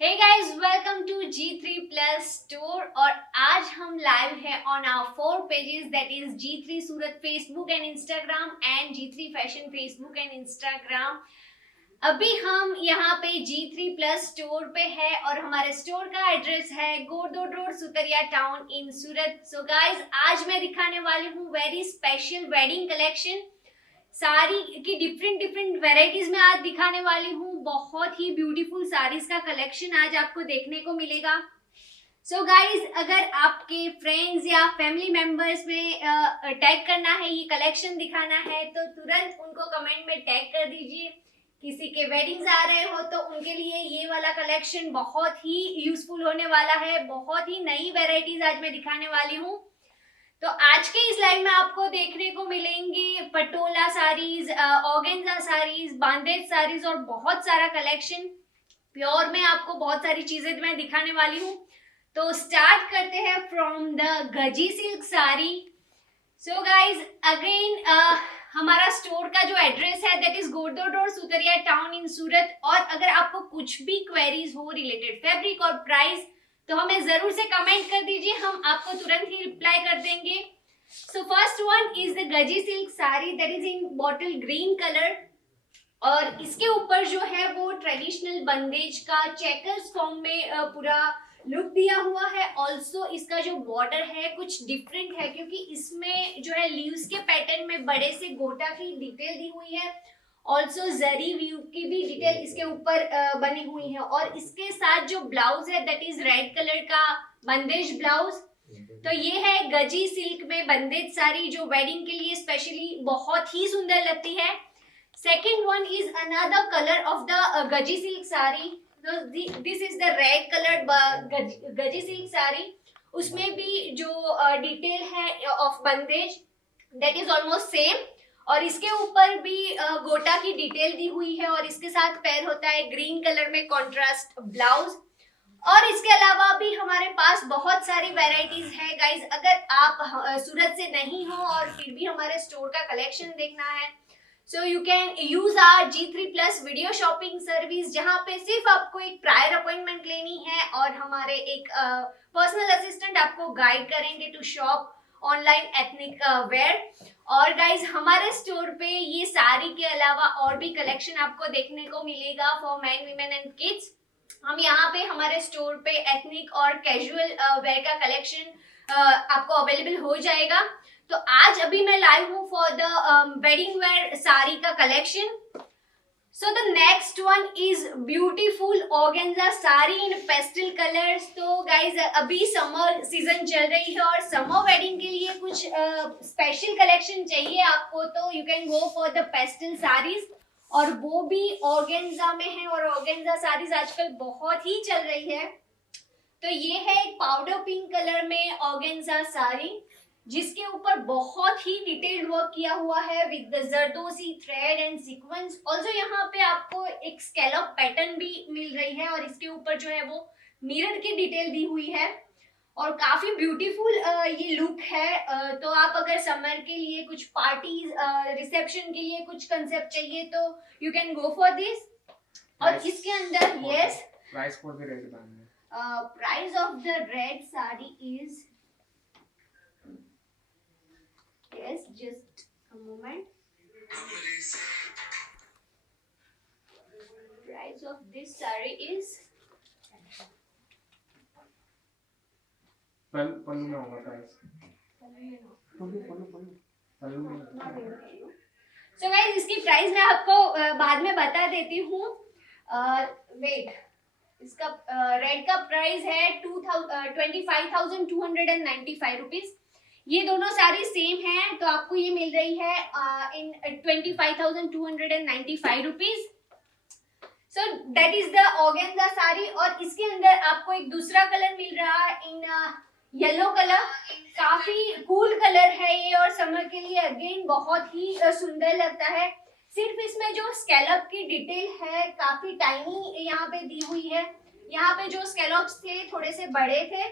Hey guys, welcome to G3 Plus Store और आज हम लाइव हैं on our 4 pages that is G3 Surat Facebook and Instagram and G3 Fashion Facebook and Instagram। अभी हम यहाँ पे G3 Plus Store पे है और हमारे स्टोर का एड्रेस है गोरदोड road Sutaria town in Surat. So guys आज मैं दिखाने वाली हूँ very special wedding collection. Sari की डिफरेंट वेराइटीज में आज दिखाने वाली हूँ। बहुत ही ब्यूटीफुल साड़ीज का कलेक्शन आज आपको देखने को मिलेगा। सो गाइज अगर आपके फ्रेंड्स या फैमिली मेंबर्स में टैग करना है, ये कलेक्शन दिखाना है तो तुरंत उनको कमेंट में टैग कर दीजिए। किसी के वेडिंग्स आ रहे हो तो उनके लिए ये वाला कलेक्शन बहुत ही यूजफुल होने वाला है। बहुत ही नई वेराइटीज आज मैं दिखाने वाली हूँ। तो आज के इस लाइव में आपको देखने को मिलेंगे पटोला साड़ीज, ऑर्गेन्जा साड़ीज, बांदेज साड़ीज और बहुत सारा कलेक्शन। प्योर में आपको बहुत सारी चीजें मैं दिखाने वाली हूँ। तो स्टार्ट करते हैं from the gaji silk sari. So guys again हमारा स्टोर का जो एड्रेस है दैट इज गोरदोड road Sutaria town in Surat. और अगर आपको कुछ भी क्वेरीज हो रिलेटेड फैब्रिक और प्राइस तो हमें जरूर से कमेंट कर दीजिए, हम आपको तुरंत ही रिप्लाई कर देंगे। So first one is the gaji silk sari that is in bottle green colour और इसके ऊपर जो है वो ट्रेडिशनल बंदेज का चेकर्स फॉर्म में पूरा लुक दिया हुआ है। ऑल्सो इसका जो बॉर्डर है कुछ डिफरेंट है क्योंकि इसमें जो है लीव्स के पैटर्न में बड़े से गोटा की डिटेल दी हुई है। ऑल्सो जरी व्यू की भी डिटेल इसके ऊपर बनी हुई है और इसके साथ जो ब्लाउज है दैट इज रेड कलर का बंदेज ब्लाउज। तो ये है गजी सिल्क में बंदेज साड़ी जो वेडिंग के लिए स्पेशली बहुत ही सुंदर लगती है। Second one is another colour of the gaji silk sari. This is the red colour gaji silk sari. उसमें भी जो डिटेल है of bandhej that is almost same और इसके ऊपर भी गोटा की डिटेल दी हुई है और इसके साथ पैर होता है ग्रीन कलर में कॉन्ट्रास्ट ब्लाउज। और इसके अलावा भी हमारे पास बहुत सारी वैरायटीज है गाइज। अगर आप सूरत से नहीं हो और फिर भी हमारे स्टोर का कलेक्शन देखना है so you can use our G3 Plus video shopping service, जहां पे सिर्फ आपको एक प्रायर अपॉइंटमेंट लेनी है और हमारे एक पर्सनल असिस्टेंट आपको गाइड करेंगे to shop online ethnic wear. और गाइज हमारे स्टोर पे ये साड़ी के अलावा और भी कलेक्शन आपको देखने को मिलेगा for man women and kids. हम यहाँ पे हमारे स्टोर पे एथनिक और कैजुअल वेयर का कलेक्शन आपको अवेलेबल हो जाएगा। तो आज अभी मैं लाई हूँ for the wedding wear sari का collection. So the next one is beautiful organza sari in pastel colors। तो guys अभी समर सीजन चल रही है और समर वेडिंग के लिए कुछ स्पेशल कलेक्शन चाहिए आपको तो you can go for the pastel saris और वो भी ऑर्गेन्जा में है। और ऑर्गेन्जा साड़ीज आजकल बहुत ही चल रही है। तो ये है एक पाउडर पिंक कलर में ऑर्गेन्जा साड़ी जिसके ऊपर बहुत ही डिटेल्ड वर्क किया हुआ है with the zardozi thread and sequence. Also यहाँ पे आपको एक स्कैलप पैटर्न भी मिल रही है और इसके ऊपर जो है वो मिरर की डिटेल दी हुई है और काफी ब्यूटीफुल ये लुक है। तो आप अगर समर के लिए कुछ पार्टीज रिसेप्शन के लिए कुछ कंसेप्ट चाहिए तो you can go for this. और इसके अंदर yes price of the red sari is yes just a moment। price of this saree is पल्लू में होगा प्राइस। so guys इसकी प्राइस मैं आपको बाद में बता देती हूँ। वेट इसका रेड का प्राइस है 25,295 रुपीज। ये दोनों सारी सेम हैं तो आपको ये मिल रही है इन 25,295 rupees. So that is the organza sari और इसके अंदर आपको एक दूसरा कलर मिल रहा है इन येलो कलर। काफी कूल कलर है ये और समर के लिए अगेन बहुत ही सुंदर लगता है। सिर्फ इसमें जो स्कैलप की डिटेल है काफी टाइनी यहाँ पे दी हुई है। यहाँ पे जो स्कैलप्स थे थोड़े से बड़े थे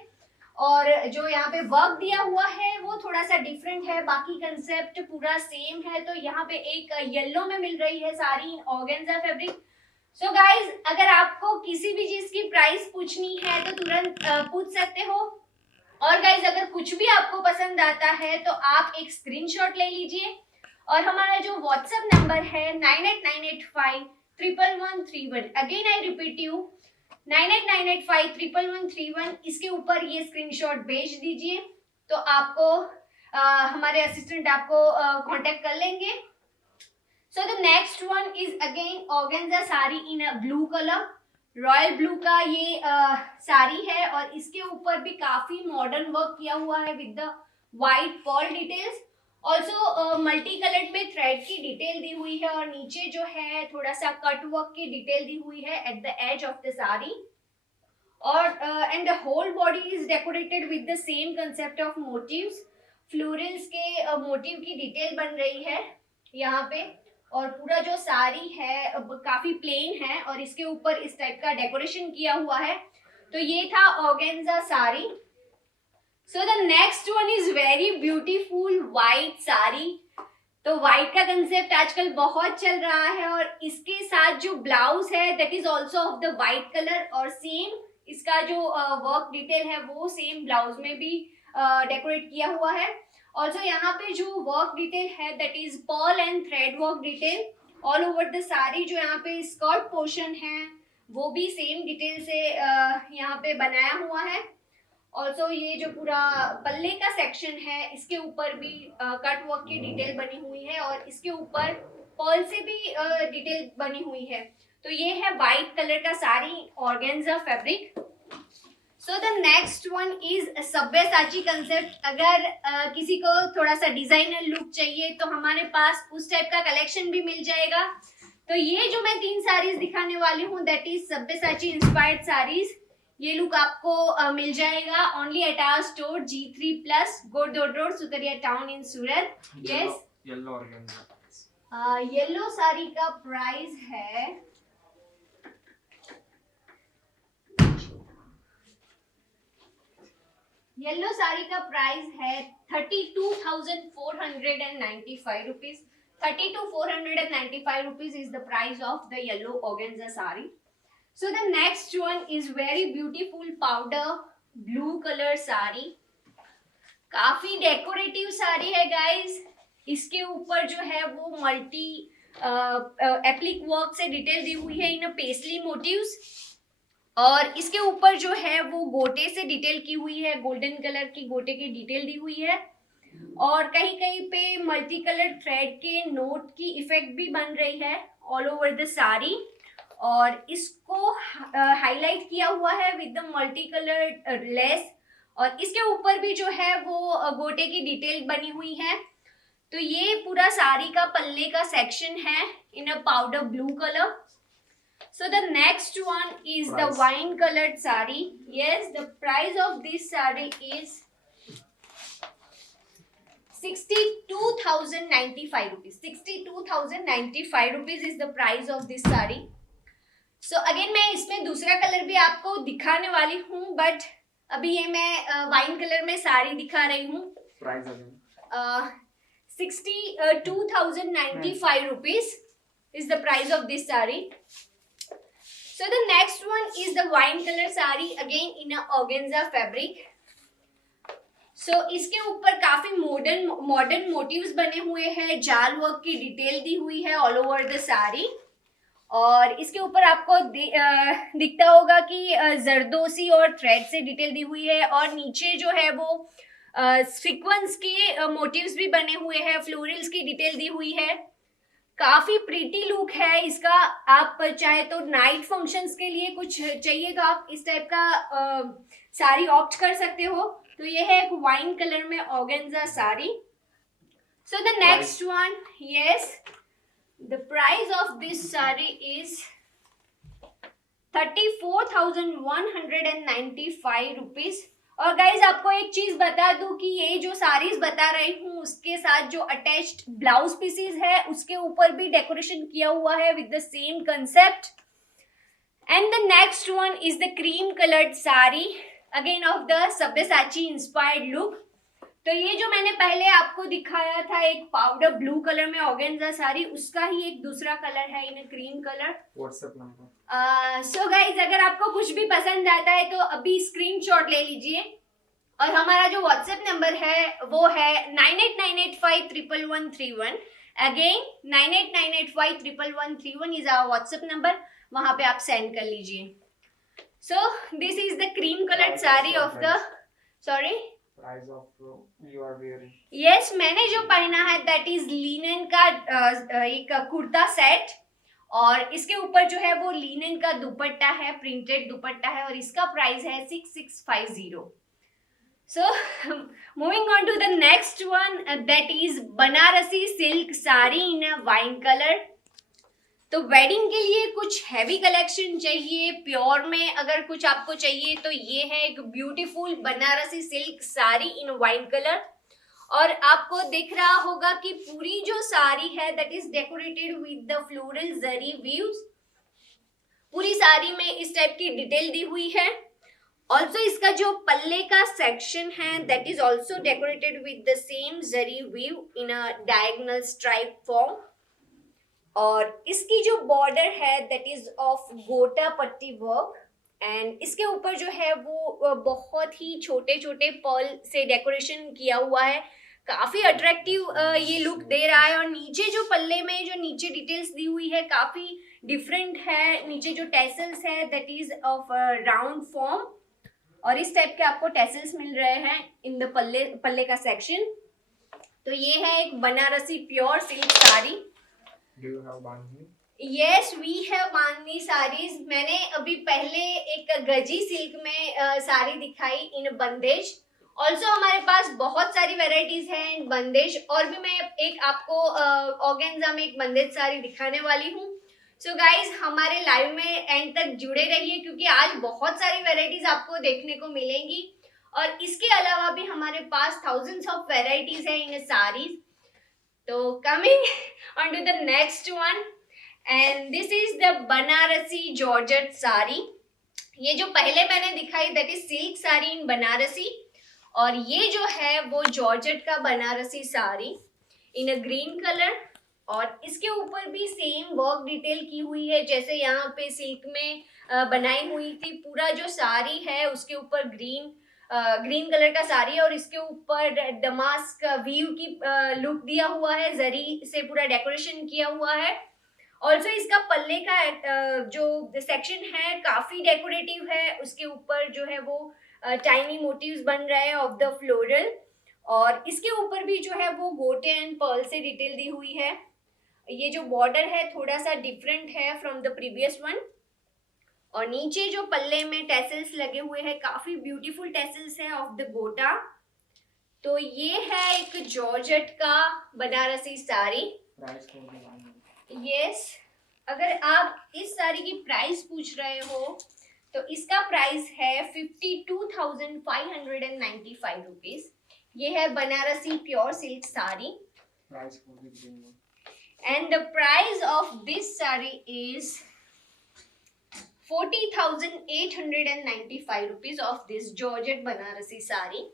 और जो यहाँ पे वर्क दिया हुआ है वो थोड़ा सा डिफरेंट है, बाकी कंसेप्ट पूरा सेम है। तो यहाँ पे एक येलो में मिल रही है साड़ी ऑर्गेन्जा फैब्रिक। सो गाइज अगर आपको किसी भी चीज की प्राइस पूछनी है तो तुरंत पूछ सकते हो। और गाइज अगर कुछ भी आपको पसंद आता है तो आप एक स्क्रीनशॉट ले लीजिए और हमारा जो व्हाट्सएप नंबर है 9898511131, अगेन आई रिपीट यू 9898511131, इसके ऊपर ये स्क्रीनशॉट भेज दीजिए तो आपको हमारे असिस्टेंट आपको कांटेक्ट कर लेंगे। सो the next one is again organza sari in a blue colour, royal blue का ये साड़ी है और इसके ऊपर भी काफी मॉडर्न वर्क किया हुआ है with the white pearl details. Also multi coloured में थ्रेड की डिटेल दी हुई है और नीचे जो है थोड़ा सा कट वर्क की डिटेल दी हुई है at the edge of the sari. और and the whole body is decorated with the same concept of motifs, florals के मोटिव की डिटेल बन रही है यहाँ पे। और पूरा जो साड़ी है काफी प्लेन है और इसके ऊपर इस टाइप का डेकोरेशन किया हुआ है। तो ये था organza sari. So the next one is very beautiful white sari. तो व्हाइट का कंसेप्ट आजकल बहुत चल रहा है और इसके साथ जो ब्लाउज है that is also of the white colour और सेम इसका जो वर्क डिटेल है वो सेम ब्लाउज में भी डेकोरेट किया हुआ है। ऑल्सो यहाँ पे जो वर्क डिटेल है that is Perl and thread work detail all over the sari. जो यहाँ पे स्कर्ट पोर्शन है वो भी सेम डिटेल से यहाँ पे बनाया हुआ है। ऑल्सो ये जो पूरा पल्ले का सेक्शन है इसके ऊपर भी कट वर्क की डिटेल बनी हुई है और इसके ऊपर पर्ल से भी डिटेल बनी हुई है। तो ये है व्हाइट कलर का sari organza fabric. So the next one is Sabyasachi concept. अगर किसी को थोड़ा सा डिजाइनर लुक चाहिए तो हमारे पास उस टाइप का कलेक्शन भी मिल जाएगा। तो ये जो मैं 3 साड़ीज दिखाने वाली हूँ that is Sabyasachi inspired saris. ये लुक आपको मिल जाएगा only at our store G3+, Ghod Dod road, Sutaria town in Surat. Yes, yellow sari का प्राइस है येलो साड़ी का प्राइस है 32,495 rupees. 32,495 rupees is the price of the yellow organza saree. So the next one is very beautiful powder blue color saree. काफी decorative sari है guys. इसके ऊपर जो है वो मल्टी एप्लिक वर्क से डिटेल दी हुई है इन पेस्टली मोटिव्स और इसके ऊपर जो है वो गोटे से डिटेल की हुई है, गोल्डन कलर की गोटे की डिटेल दी हुई है और कहीं कहीं पे मल्टी कलर थ्रेड के नोट की इफेक्ट भी बन रही है ऑल ओवर द साड़ी। और इसको हाईलाइट किया हुआ है with the multi colour less और इसके ऊपर भी जो है वो गोटे की डिटेल बनी हुई है। तो ये पूरा साड़ी का पल्ले का सेक्शन है in a powder blue colour. So the next one is the wine colored saree. Yes, the price of this saree is 62,095 rupees. 62,095 rupees is the price of this saree. So again मैं इसमें दूसरा colour भी आपको दिखाने वाली हूँ but अभी ये मैं वाइन कलर में साड़ी दिखा रही हूँ। Price 62,095 rupees is the price of this saree. So the next one is the wine color saree again in a organza fabric. So इसके ऊपर काफी मॉडर्न मोटिव्स बने हुए हैं, जाल वर्क की डिटेल दी हुई है ऑल ओवर द साड़ी और इसके ऊपर आपको दिखता होगा कि जरदोसी और थ्रेड से डिटेल दी हुई है और नीचे जो है वो सीक्वेंस के मोटिव्स भी बने हुए हैं, फ्लोरल्स की डिटेल दी हुई है। काफी प्रीटी लुक है इसका। आप चाहे तो नाइट फंक्शंस के लिए कुछ चाहिए तो आप इस टाइप का साड़ी ऑप्ट कर सकते हो। तो ये है एक वाइन कलर में organza sari. So the next one, yes, the price of this sari is 34,195 rupees. और गाइज आपको एक चीज बता दूं कि ये जो साड़ीज बता रही हूँ उसके साथ जो अटैच्ड ब्लाउज पीसेस है उसके ऊपर भी डेकोरेशन किया हुआ है with the same concept. And the next one is the cream coloured sari again of the Sabyasachi inspired look. तो ये जो मैंने पहले आपको दिखाया था एक पाउडर ब्लू कलर में ऑर्गेन्जा साड़ी, उसका ही एक दूसरा कलर है in cream colour. WhatsApp number. So guys, अगर आपको कुछ भी पसंद आता है तो अभी स्क्रीनशॉट ले लीजिए, और हमारा जो व्हाट्सएप नंबर है वो है 9898511131। Again 9898511131 is our WhatsApp number, वहां पे आप सेंड कर लीजिए। So this is the cream coloured sari of the, sorry, price of you are wearing. Yes, मैंने जो पहना है दैट इज लिनन का एक कुर्ता सेट, और इसके ऊपर जो है वो लिनन का दुपट्टा है, प्रिंटेड दुपट्टा है, और इसका प्राइस है 6650। So moving on to the next one, that is Banarasi silk sari in a wine color। तो वेडिंग के लिए कुछ हैवी कलेक्शन चाहिए, प्योर में अगर कुछ आपको चाहिए तो ये है एक ब्यूटीफुल बनारसी सिल्क साड़ी इन वाइन कलर। और आपको दिख रहा होगा कि पूरी जो साड़ी है that is decorated with the floral zari weaves. पूरी साड़ी में इस टाइप की डिटेल दी हुई है। ऑल्सो इसका जो पल्ले का सेक्शन है that is also decorated with the same zari weave in a diagonal stripe form. और इसकी जो बॉर्डर है दैट इज ऑफ गोटा पट्टी वर्क, एंड इसके ऊपर जो है वो बहुत ही छोटे छोटे पर्ल से डेकोरेशन किया हुआ है। काफी अट्रैक्टिव ये लुक दे रहा है। और नीचे जो पल्ले में जो नीचे डिटेल्स दी हुई है काफी डिफरेंट है। नीचे जो टेसल्स है that is of round form, और इस टाइप के आपको टेसल्स मिल रहे हैं इन द पल्ले का सेक्शन। तो ये है एक Banarasi pure silk sari. Do you have bandhani? Yes, we have बांधनी साड़ीज। मैंने अभी पहले एक गजी सिल्क में साड़ी दिखाई इन बंदेज। ऑल्सो हमारे पास बहुत सारी वेराइटीज हैं इन बंदेज, और भी मैं एक आपको ऑर्गेन्जा में एक बंदेज साड़ी दिखाने वाली हूँ। सो गाइज, हमारे लाइव में एंड तक जुड़े रहिए, क्योंकि आज बहुत सारी वेराइटीज आपको देखने को मिलेंगी। और इसके अलावा भी हमारे पास थाउजेंड्स ऑफ वेराइटीज है इन साड़ीज। तो coming on to the next one, and this is the Banarasi georgette sari. ये जो पहले मैंने दिखाई that is silk sari in Banarasi, और ये जो है वो जॉर्जेट का Banarasi sari in a green colour. और इसके ऊपर भी सेम वर्क डिटेल की हुई है जैसे यहाँ पे सिल्क में बनाई हुई थी। पूरा जो साड़ी है उसके ऊपर ग्रीन कलर का साड़ी है, और इसके ऊपर डमास्क व्यू की लुक दिया हुआ है, जरी से पूरा डेकोरेशन किया हुआ है। ऑल्सो इसका पल्ले का जो सेक्शन है काफी डेकोरेटिव है। उसके ऊपर जो है वो टाइनी मोटिव्स बन रहे हैं ऑफ द फ्लोरल, और इसके ऊपर भी जो है वो गोटे एंड पर्ल से डिटेल दी हुई है। ये जो बॉर्डर है थोड़ा सा डिफरेंट है फ्रॉम द प्रीवियस वन। और नीचे जो पल्ले में टेसल्स लगे हुए हैं काफी ब्यूटीफुल टेसल्स है ऑफ द गोटा। तो ये है एक जॉर्जेट का बनारसी साड़ी। यस, अगर आप इस साड़ी की प्राइस पूछ रहे हो तो इसका प्राइस है 52,595 रुपीज। ये है Banarasi pure silk sari, and the price of this sari is 40,895 rupees of this Georgette Banarasi sari.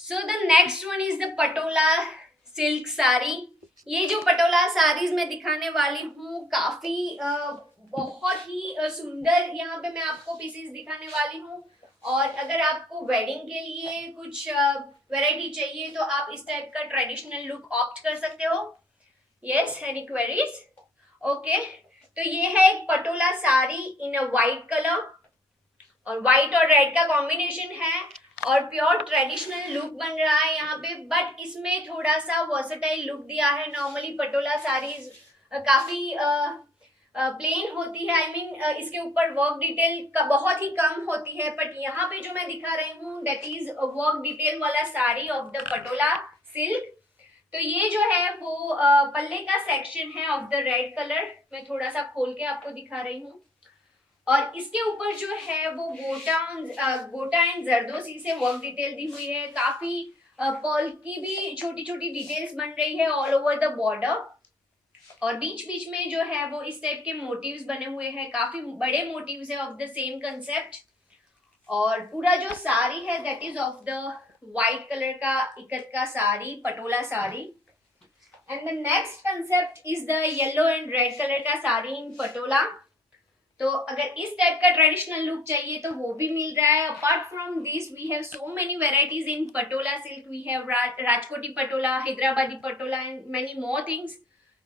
So the next one is the patola silk sari. ये जो पटोला साड़ीज मैं दिखाने वाली हूँ काफी बहुत ही सुंदर यहाँ पे मैं आपको पीसेस दिखाने वाली हूँ। और अगर आपको वेडिंग के लिए कुछ वैरायटी चाहिए तो आप इस टाइप का ट्रेडिशनल लुक ऑप्ट कर सकते हो। Yes, any queries? ओके, तो ये है एक Patola sari in a white colour, और वाइट और रेड का कॉम्बिनेशन है, और प्योर ट्रेडिशनल लुक बन रहा है यहाँ पे। बट इसमें थोड़ा सा वर्सेटाइल लुक दिया है। नॉर्मली पटोला साड़ीज काफी प्लेन होती है, आई मीन इसके ऊपर वर्क डिटेल का बहुत ही कम होती है। बट यहाँ पे जो मैं दिखा रही हूँ दैट इज वर्क डिटेल वाला sari of the Patola silk. तो ये जो है वो पल्ले का सेक्शन है ऑफ द रेड कलर। मैं थोड़ा सा खोल के आपको दिखा रही हूँ। और इसके ऊपर जो है वो गोटा एंड जरदोसी से वर्क डिटेल दी हुई है। काफी पर्ल की भी छोटी छोटी डिटेल्स बन रही है ऑल ओवर द बॉर्डर। और बीच बीच में जो है वो इस टाइप के मोटिव्स बने हुए हैं, काफी बड़े मोटिव्स है ऑफ द सेम कंसेप्ट। और पूरा जो साड़ी है that is of the white colour का इकत का sari, patola sari. And the next concept is the yellow and red colour का साड़ी इन पटोला। तो अगर इस टाइप का ट्रेडिशनल लुक चाहिए तो वो भी मिल रहा है। Apart from this we have so many varieties in patola silk. We have Rajkoti patola, Hyderabadi patola and many more things.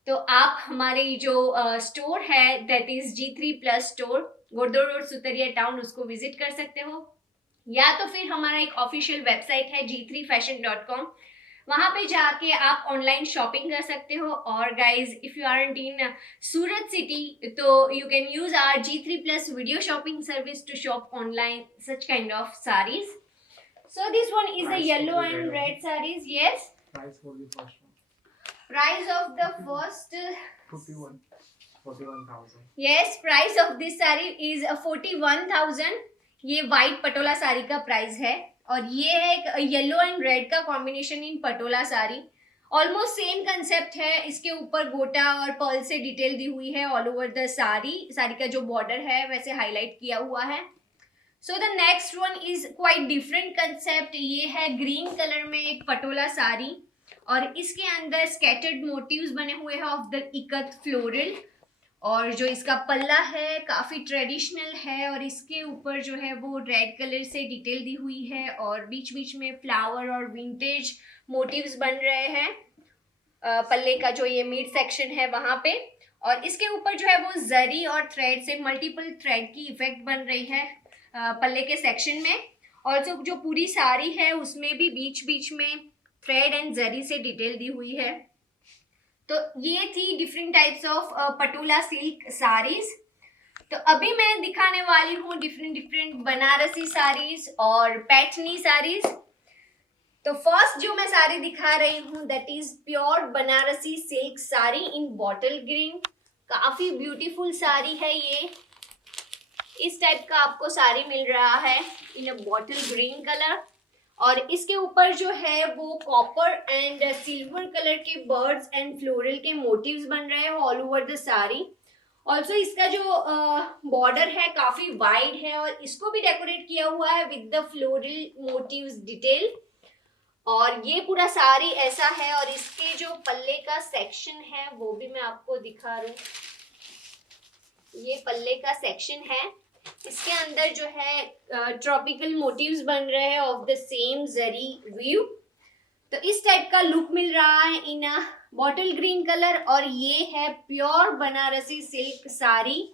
तो आप हमारे जो स्टोर है that is G3+ store, Gurudwara road, Sutaria town, उसको विजिट कर सकते हो, या तो फिर हमारा एक ऑफिशियल वेबसाइट है g3fashion.com, वहां पे जाके आप ऑनलाइन शॉपिंग कर सकते हो। और guys if you are in Surat city तो you can use our G3+ video shopping service to shop online such kind of sarees. So this one is a yellow and red sarees. Yes. Price for the first one. Price of the first 41,000. Yes, price of this saree is 41,000. ये white Patola sari का price है और ये है एक yellow and red का combination in patola sari. Almost same concept है, इसके ऊपर गोटा और पर्ल से डिटेल दी हुई है all over the sari. Sari का जो बॉर्डर है वैसे हाईलाइट किया हुआ है। सो the next one is quite different concept. ये है ग्रीन कलर में एक पटोला साड़ी और इसके अंदर स्कैटर्ड मोटिव्स बने हुए हैं ऑफ द इकत फ्लोरल। और जो इसका पल्ला है काफ़ी ट्रेडिशनल है और इसके ऊपर जो है वो रेड कलर से डिटेल दी हुई है और बीच बीच में फ्लावर और विंटेज मोटिव्स बन रहे हैं पल्ले का जो ये मिड सेक्शन है वहाँ पे। और इसके ऊपर जो है वो जरी और थ्रेड से मल्टीपल थ्रेड की इफेक्ट बन रही है पल्ले के सेक्शन में। और जो पूरी साड़ी है उसमें भी बीच बीच में थ्रेड एंड जरी से डिटेल दी हुई है। तो ये थी different types of Patola silk saris. तो अभी मैं दिखाने वाली हूँ डिफरेंट बनारसी साड़ीज और पैठनी साड़ीज। तो फर्स्ट जो मैं साड़ी दिखा रही हूँ that is pure Banarasi silk sari in bottle green. काफी ब्यूटीफुल साड़ी है ये। इस टाइप का आपको साड़ी मिल रहा है in a bottle green colour और इसके ऊपर जो है वो कॉपर एंड सिल्वर कलर के बर्ड्स एंड फ्लोरल के मोटिव्स बन रहे हैं all over the sari. Also इसका जो बॉर्डर है काफी वाइड है और इसको भी डेकोरेट किया हुआ है with the floral motifs detail. और ये पूरा साड़ी ऐसा है और इसके जो पल्ले का सेक्शन है वो भी मैं आपको दिखा रही हूँ। ये पल्ले का सेक्शन है, इसके अंदर जो है ट्रॉपिकल मोटिव्स बन रहे हैं of the same zari view. तो इस टाइप का लुक मिल रहा है इन बॉटल ग्रीन कलर और ये है प्योर बनारसी सिल्क साड़ी।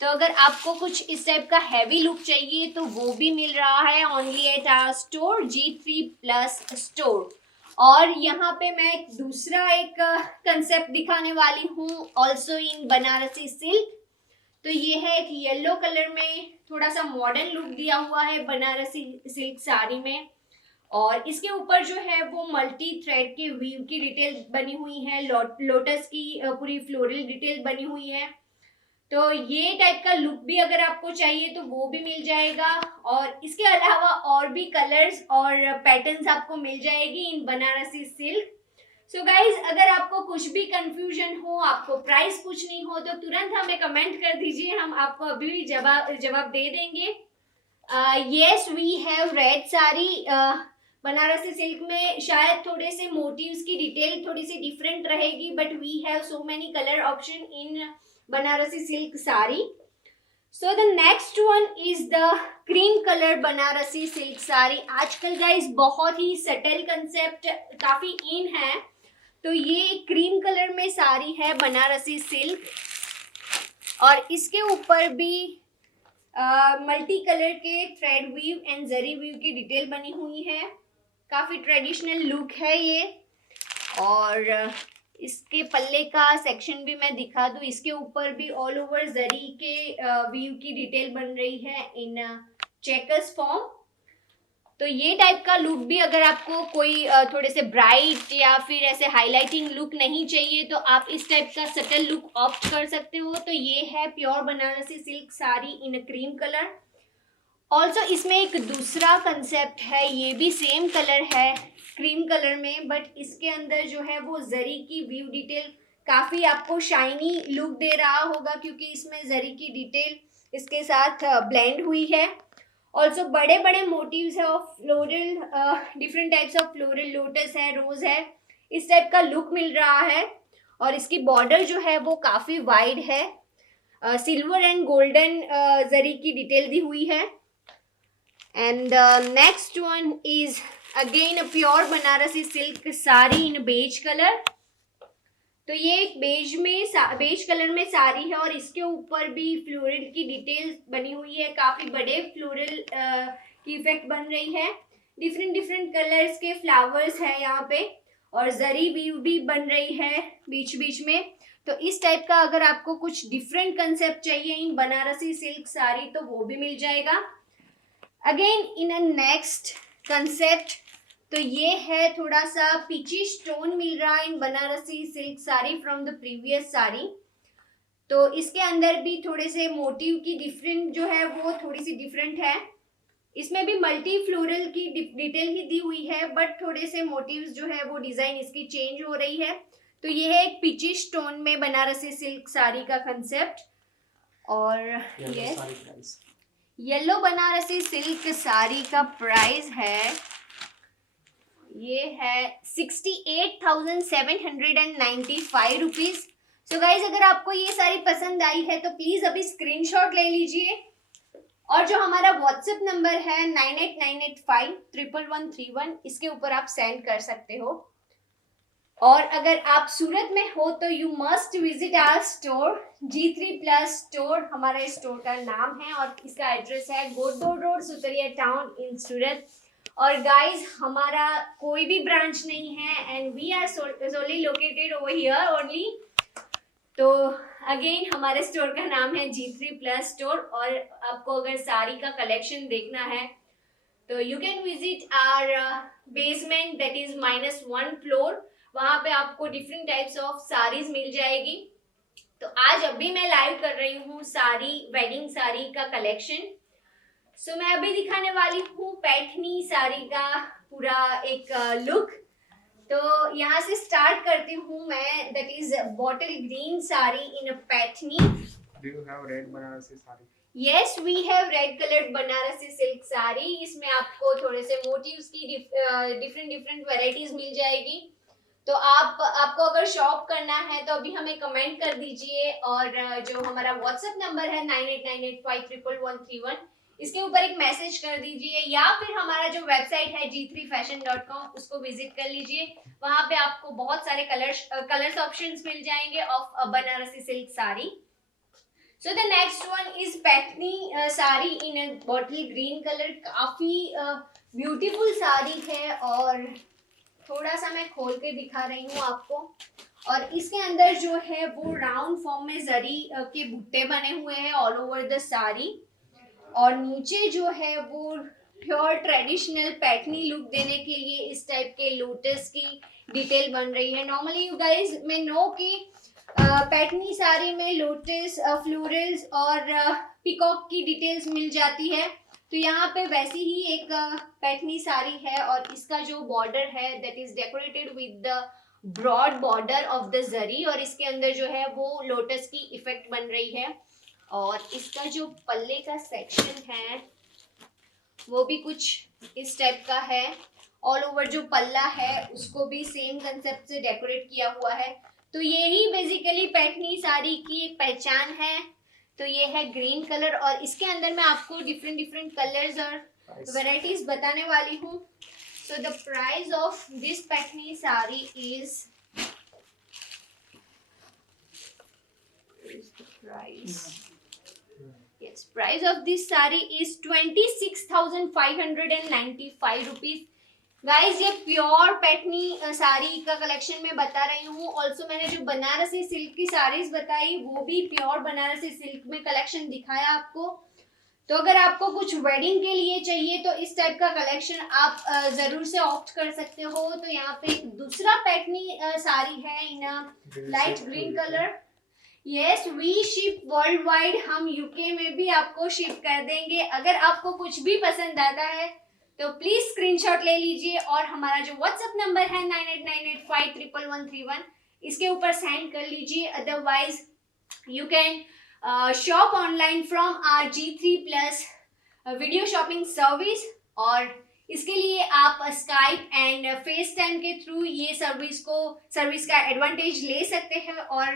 तो अगर आपको कुछ इस टाइप का हैवी लुक चाहिए तो वो भी मिल रहा है only at our store G3+ store. और यहाँ पे मैं दूसरा एक कंसेप्ट दिखाने वाली हूँ ऑल्सो इन बनारसी सिल्क। तो ये है एक येलो कलर में थोड़ा सा मॉडर्न लुक दिया हुआ है बनारसी सिल्क साड़ी में और इसके ऊपर जो है वो मल्टी थ्रेड के वीव की डिटेल बनी हुई है, लोटस की पूरी फ्लोरल डिटेल बनी हुई है। तो ये टाइप का लुक भी अगर आपको चाहिए तो वो भी मिल जाएगा और इसके अलावा और भी कलर्स और पैटर्न्स आपको मिल जाएगी इन बनारसी सिल्क। सो गाइज अगर आपको कुछ भी कंफ्यूजन हो, आपको प्राइस पूछनी हो तो तुरंत हमें कमेंट कर दीजिए, हम आपको अभी भी जवाब दे देंगे। Yes we have red sari Banarasi silk में शायद थोड़े से मोटिव्स की डिटेल थोड़ी सी डिफरेंट रहेगी but we have so many colour option in Banarasi silk sari. So the next one is the cream colour Banarasi silk sari. आजकल गाइज बहुत ही सटल कंसेप्ट काफी इन है। तो ये क्रीम कलर में साड़ी है बनारसी सिल्क और इसके ऊपर भी मल्टी कलर के thread weave and zari weave की डिटेल बनी हुई है। काफ़ी ट्रेडिशनल लुक है ये। और इसके पल्ले का सेक्शन भी मैं दिखा दूँ, इसके ऊपर भी ऑल ओवर जरी के वीव की डिटेल बन रही है इन चेकर्स फॉर्म। तो ये टाइप का लुक भी अगर आपको कोई थोड़े से ब्राइट या फिर ऐसे हाईलाइटिंग लुक नहीं चाहिए तो आप इस टाइप का सटल लुक ऑप्ट कर सकते हो। तो ये है प्योर बनारसी सिल्क साड़ी इन क्रीम कलर। ऑल्सो इसमें एक दूसरा कंसेप्ट है, ये भी सेम कलर है क्रीम कलर में बट इसके अंदर जो है वो जरी की व्यू डिटेल काफ़ी आपको शाइनी लुक दे रहा होगा क्योंकि इसमें जरी की डिटेल इसके साथ ब्लेंड हुई है। ऑल्सो बड़े बड़े मोटिव्स है of floral, different types of floral, lotus है, रोज है, इस टाइप का लुक मिल रहा है। और इसकी बॉर्डर जो है वो काफी वाइड है, सिल्वर एंड गोल्डन जरी की डिटेल दी हुई है। And next one is again a pure Banarasi silk sari in beige colour. तो ये एक बेज कलर में साड़ी है और इसके ऊपर भी फ्लोरल की डिटेल बनी हुई है, काफी बड़े फ्लोरल की इफेक्ट बन रही है, डिफरेंट डिफरेंट कलर्स के फ्लावर्स है यहाँ पे, और जरी भी बन रही है बीच बीच में। तो इस टाइप का अगर आपको कुछ डिफरेंट कंसेप्ट चाहिए इन बनारसी सिल्क साड़ी तो वो भी मिल जाएगा। Again in a next concept, तो ये है थोड़ा सा पीची स्टोन मिल रहा है in Banarasi silk sari from the previous sari. तो इसके अंदर भी थोड़े से मोटिव की डिफरेंट जो है वो थोड़ी सी डिफरेंट है, इसमें भी मल्टी फ्लोरल की डिटेल ही दी हुई है, बट थोड़े से मोटिव्स जो है वो डिजाइन इसकी चेंज हो रही है। तो ये है एक पीची स्टोन में बनारसी सिल्क साड़ी का कंसेप्ट। और yes, yellow Banarasi silk sari का प्राइस है, ये है 68,795 रुपीज। सो गाइज अगर आपको ये साड़ी पसंद आई है तो प्लीज अभी स्क्रीनशॉट ले लीजिए, और जो हमारा व्हाट्सएप नंबर है 9898511131, इसके ऊपर आप सेंड कर सकते हो। और अगर आप सूरत में हो तो you must visit our store G3+ store, हमारे स्टोर का नाम है, और इसका एड्रेस है गोडो road, Sutaria town in Surat. और गाइज हमारा कोई भी ब्रांच नहीं है and we are solely located over here only. तो अगेन हमारे स्टोर का नाम है G3+ स्टोर, और आपको अगर साड़ी का कलेक्शन देखना है तो you can visit our basement that is -1 floor, वहां पे आपको डिफरेंट टाइप्स ऑफ साड़ीज मिल जाएगी। तो आज अभी मैं लाइव कर रही हूँ साड़ी, वेडिंग साड़ी का कलेक्शन। सो मैं अभी दिखाने वाली हूँ पैठनी साड़ी का पूरा एक लुक। तो यहाँ से स्टार्ट करती हूँ मैं, that is bottle green sari in Paithani. Do you have red Banarasi sari? Yes, we have red colored Banarasi silk sari. इसमें आपको थोड़े से मोटिव्स की डिफरेंट वेराइटीज मिल जाएगी। तो आपको अगर शॉप करना है तो अभी हमें कमेंट कर दीजिए, और जो हमारा व्हाट्सएप नंबर है 9898511131, इसके ऊपर एक मैसेज कर दीजिए, या फिर हमारा जो वेबसाइट है g3fashion.com उसको विजिट कर लीजिए। वहां पे आपको बहुत सारे कलर्स ऑप्शंस मिल जाएंगे of Banarasi silk sari. So the next one is Paithani sari in bottle green colour, काफी ब्यूटीफुल साड़ी है, और थोड़ा सा मैं खोल के दिखा रही हूँ आपको। और इसके अंदर जो है वो राउंड फॉर्म में जरी के बुट्टे बने हुए हैं ऑल ओवर द साड़ी, और नीचे जो है वो प्योर ट्रेडिशनल पैठनी लुक देने के लिए इस टाइप के लोटस की डिटेल बन रही है। नॉर्मली यू गाइज में नो कि पैठनी साड़ी में लोटस, फ्लोरल्स और पिकॉक की डिटेल्स मिल जाती है, तो यहाँ पे वैसी ही एक पैठनी साड़ी है, और इसका जो बॉर्डर है that is decorated with the broad border of the zari, और इसके अंदर जो है वो लोटस की इफेक्ट बन रही है। और इसका जो पल्ले का सेक्शन है वो भी कुछ इस टाइप का है, ऑल ओवर जो पल्ला है उसको भी सेम कंसेप्ट से डेकोरेट किया हुआ है। तो यही बेसिकली पैठनी साड़ी की एक पहचान है। तो ये है ग्रीन कलर, और इसके अंदर मैं आपको डिफरेंट कलर्स और वेराइटीज बताने वाली हूँ। So the price of this Paithani sari is price of this saree is 26,595 rupees। Guys ये प्योर पैठनी साड़ी का कलेक्शन मैं बता रही हूँ। ऑल्सो मैंने जो बनारसी सिल्क की साड़ीज बताई वो भी प्योर बनारसी सिल्क में कलेक्शन दिखाया आपको। तो अगर आपको कुछ वेडिंग के लिए चाहिए तो इस टाइप का कलेक्शन आप जरूर से ऑप्ट कर सकते हो। तो यहाँ पे एक दूसरा पैठनी साड़ी है in light green colour. Yes, we ship world wide, हम यूके में भी आपको शिप कर देंगे। अगर आपको कुछ भी पसंद आता है तो प्लीज स्क्रीनशॉट ले लीजिए, और हमारा जो व्हाट्सएप नंबर है 9898511131 इसके ऊपर सेंड कर लीजिए। Otherwise you can shop online from our G3+ video shopping service, और इसके लिए आप स्काइप एंड फेस टाइम के थ्रू ये सर्विस का एडवांटेज ले सकते हैं। और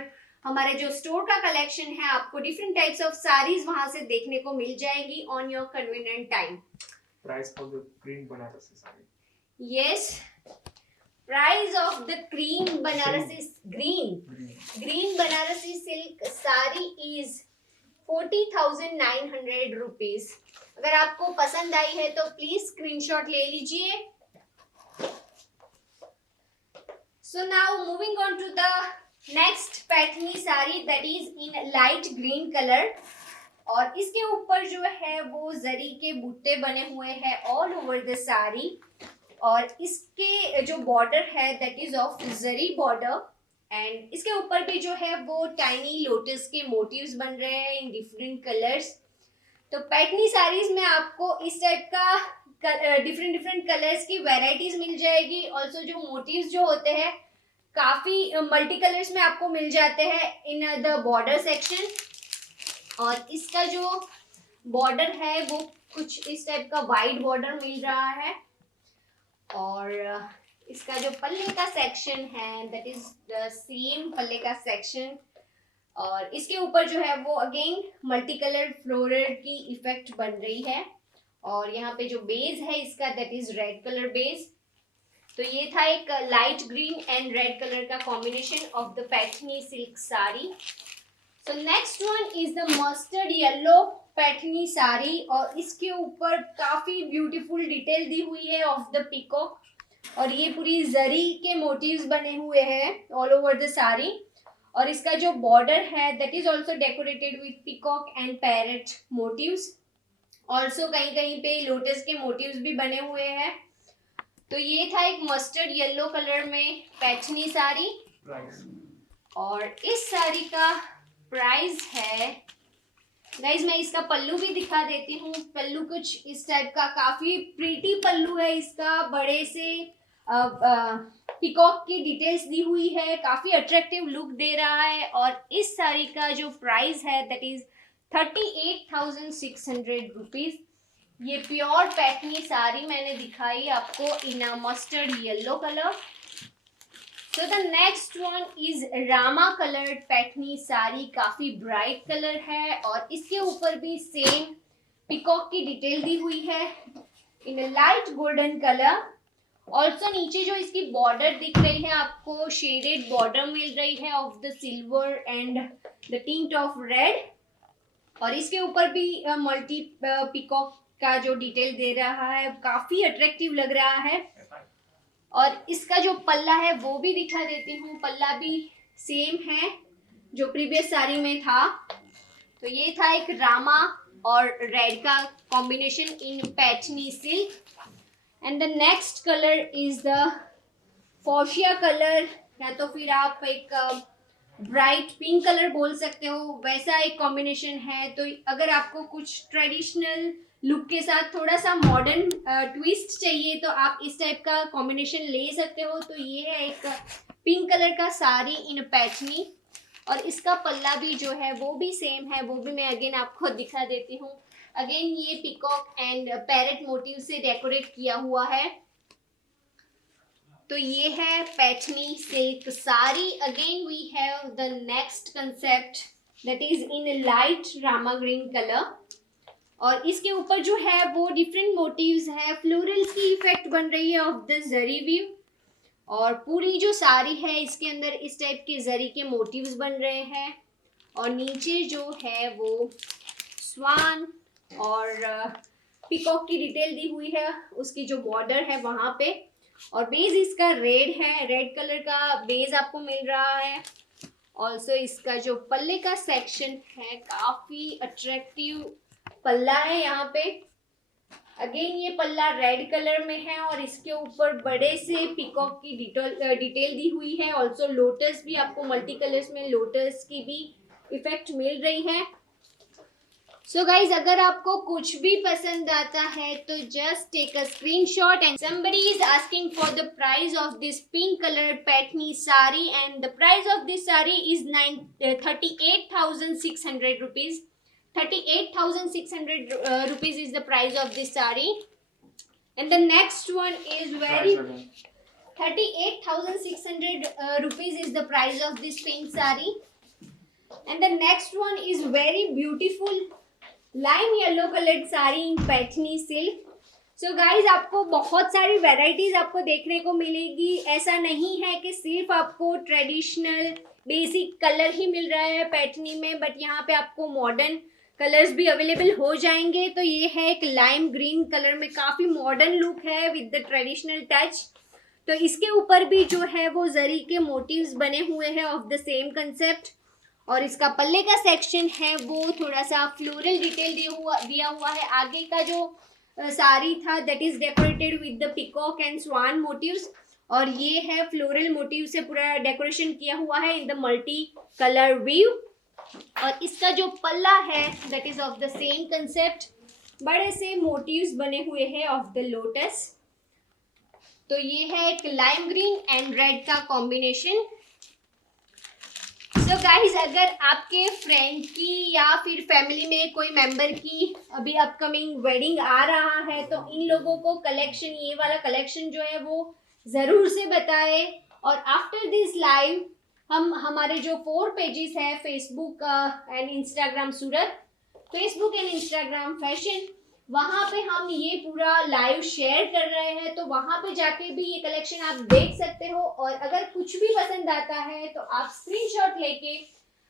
हमारे जो स्टोर का कलेक्शन है, आपको डिफरेंट टाइप्स ऑफ साड़ीज वहां से देखने को मिल जाएगी on your convenient time. Price for the green Banarasi sari. Yes, price of the green Banarasi silk sari is 40,900 rupees। अगर आपको पसंद आई है तो प्लीज स्क्रीनशॉट ले लीजिए। So now moving on to the next Paithani sari, that is in light green color, और इसके ऊपर जो है वो जरी के बूटे बने हुए हैं ऑल ओवर द साड़ी, और इसके जो बॉर्डर है that is of zari border, and इसके ऊपर भी जो है वो टाइनी लोटस के मोटिव्स बन रहे हैं इन डिफरेंट कलर्स। तो पैठनी साड़ीज में आपको इस टाइप का डिफरेंट कलर्स की वेराइटीज मिल जाएगी। ऑल्सो जो मोटिव्स जो होते हैं काफी मल्टी कलर्स में आपको मिल जाते हैं इन द बॉर्डर सेक्शन, और इसका जो बॉर्डर है वो कुछ इस टाइप का वाइड बॉर्डर मिल रहा है, और इसका जो पल्ले का सेक्शन है दैट इज द सेम पल्ले का सेक्शन, और इसके ऊपर जो है वो अगेन मल्टी कलर फ्लोरल की इफेक्ट बन रही है, और यहाँ पे जो बेस है इसका that is red colour base. तो ये था एक light green and red colour का combination of the Paithani silk sari. So next one is the mustard yellow Paithani sari, और इसके ऊपर काफी ब्यूटीफुल डिटेल दी हुई है ऑफ द पीकॉक, और ये पूरी जरी के मोटिव्स बने हुए हैं ऑल ओवर द साड़ी, और इसका जो बॉर्डर है that is also decorated with peacock and parrot motifs. Also कहीं कहीं पे लोटस के मोटिव्स भी बने हुए हैं। तो ये था एक मस्टर्ड येलो कलर में पैठनी साड़ी, और इस साड़ी का प्राइस है गाइज, मैं इसका पल्लू भी दिखा देती हूँ। पल्लू कुछ इस टाइप का काफी प्रीटी पल्लू है इसका, बड़े से पिकॉक की डिटेल्स दी हुई है, काफी अट्रैक्टिव लुक दे रहा है। और इस साड़ी का जो प्राइस है दैट इज 38,600 रुपीज। ये प्योर पैठनी साड़ी मैंने दिखाई आपको in mustard yellow colour. So the next one is Rama coloured Paithani sari, काफी ब्राइट कलर है, और इसके ऊपर भी सेम पिकॉक की डिटेल दी हुई है in light golden colour. Also नीचे जो इसकी बॉर्डर दिख रही है आपको शेडेड बॉर्डर मिल रही है of the silver and the tint of red, और इसके ऊपर भी मल्टी पिकॉक का जो डिटेल दे रहा है काफी अट्रैक्टिव लग रहा है। और इसका जो पल्ला है वो भी दिखा देती हूँ, पल्ला भी सेम है जो प्रीवियस साड़ी में था। तो ये था एक रामा और रेड का combination in Paithani silk, and the next colour is the fuchsia colour, या तो फिर आप एक ब्राइट पिंक कलर बोल सकते हो, वैसा एक कॉम्बिनेशन है। तो अगर आपको कुछ ट्रेडिशनल लुक के साथ थोड़ा सा मॉडर्न ट्विस्ट चाहिए तो आप इस टाइप का कॉम्बिनेशन ले सकते हो। तो ये है एक पिंक कलर का साड़ी इन पैठनी, और इसका पल्ला भी जो है वो भी सेम है, वो भी मैं अगेन आपको दिखा देती हूँ। अगेन ये पिकॉक एंड पैरेट मोटिव से डेकोरेट किया हुआ है। तो ये है Paithani silk sari. Again we have the next concept that is in light Rama green colour, और इसके ऊपर जो है वो डिफरेंट मोटिव्स है, फ्लोरल्स की इफेक्ट बन रही है ऑफ द जरी व्यू, और पूरी जो साड़ी है इसके अंदर इस टाइप के जरी के मोटिव्स बन रहे हैं, और नीचे जो है वो स्वान और पिकॉक की डिटेल दी हुई है, उसकी जो बॉर्डर है वहाँ पे, और बेस इसका रेड है, रेड कलर का बेस आपको मिल रहा है। ऑल्सो इसका जो पल्ले का सेक्शन है काफी अट्रैक्टिव पल्ला है यहाँ पे। अगेन ये पल्ला रेड कलर में है, और इसके ऊपर बड़े से पिकॉक की डिटेल दी हुई है। ऑल्सो लोटस भी आपको मल्टी कलर्स में लोटस की भी इफेक्ट मिल रही है। सो गाइज, अगर आपको कुछ भी पसंद आता है तो just take a screenshot, and somebody is asking for the price of this pink colored Paithani sari, and the price of this sari is 38,600 rupees। 38,600 rupees is the price of this saree. And the next one is very 38,600 rupees is the price of this pink saree. And the next one is very beautiful lime yellow colored saree in Paithani silk. So guys, आपको बहुत सारी varieties आपको देखने को मिलेगी. ऐसा नहीं है कि सिर्फ आपको ट्रेडिशनल बेसिक कलर ही मिल रहा है पैठनी में, बट यहाँ पे आपको मॉडर्न कलर्स भी अवेलेबल हो जाएंगे. तो ये है एक लाइम ग्रीन कलर में, काफ़ी मॉडर्न लुक है विद द ट्रेडिशनल टच. तो इसके ऊपर भी जो है वो जरी के मोटिव्स बने हुए हैं ऑफ द सेम कंसेप्ट. और इसका पल्ले का सेक्शन है वो थोड़ा सा फ्लोरल डिटेल दिया हुआ है. आगे का जो साड़ी था that is decorated with the peacock and swan motifs, और ये है फ्लोरल मोटिव से पूरा डेकोरेशन किया हुआ है in the multi colour view. और इसका जो पल्ला है that is of the same concept, बड़े से मोटिव्स बने हुए हैं ऑफ द लोटस. तो ये है एक लाइम ग्रीन एंड रेड का कॉम्बिनेशन. सो गाइज, अगर आपके फ्रेंड की या फिर फैमिली में कोई मेंबर की अभी अपकमिंग वेडिंग आ रहा है तो इन लोगों को कलेक्शन, ये वाला कलेक्शन जो है वो ज़रूर से बताए. और आफ्टर दिस लाइव हम हमारे जो 4 पेजेस है Facebook and Instagram Surat, Facebook and Instagram fashion, वहाँ पे हम ये पूरा लाइव शेयर कर रहे हैं. तो वहाँ पे जाके भी ये कलेक्शन आप देख सकते हो. और अगर कुछ भी पसंद आता है तो आप स्क्रीनशॉट लेके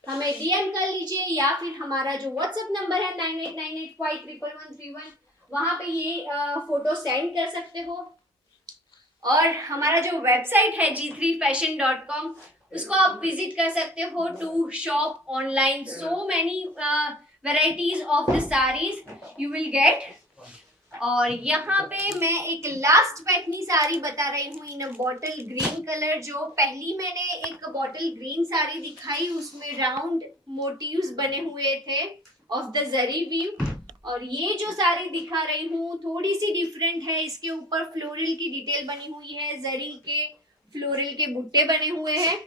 हमें डीएम कर लीजिए, या फिर हमारा जो व्हाट्सएप नंबर है 9898511131, वहाँ पे ये फोटो सेंड कर सकते हो. और हमारा जो वेबसाइट है g3fashion.com, उसको आप विजिट कर सकते हो to shop online. So many varieties of the saris you will get. और यहाँ पे मैं एक लास्ट पैठनी साड़ी बता रही हूँ इन बॉटल ग्रीन कलर. जो पहली मैंने एक बॉटल ग्रीन साड़ी दिखाई उसमें राउंड मोटिव्स बने हुए थे ऑफ द जरी व्यू, और ये जो साड़ी दिखा रही हूँ थोड़ी सी डिफरेंट है. इसके ऊपर फ्लोरल की डिटेल बनी हुई है, जरी के फ्लोरल के बुट्टे बने हुए हैं.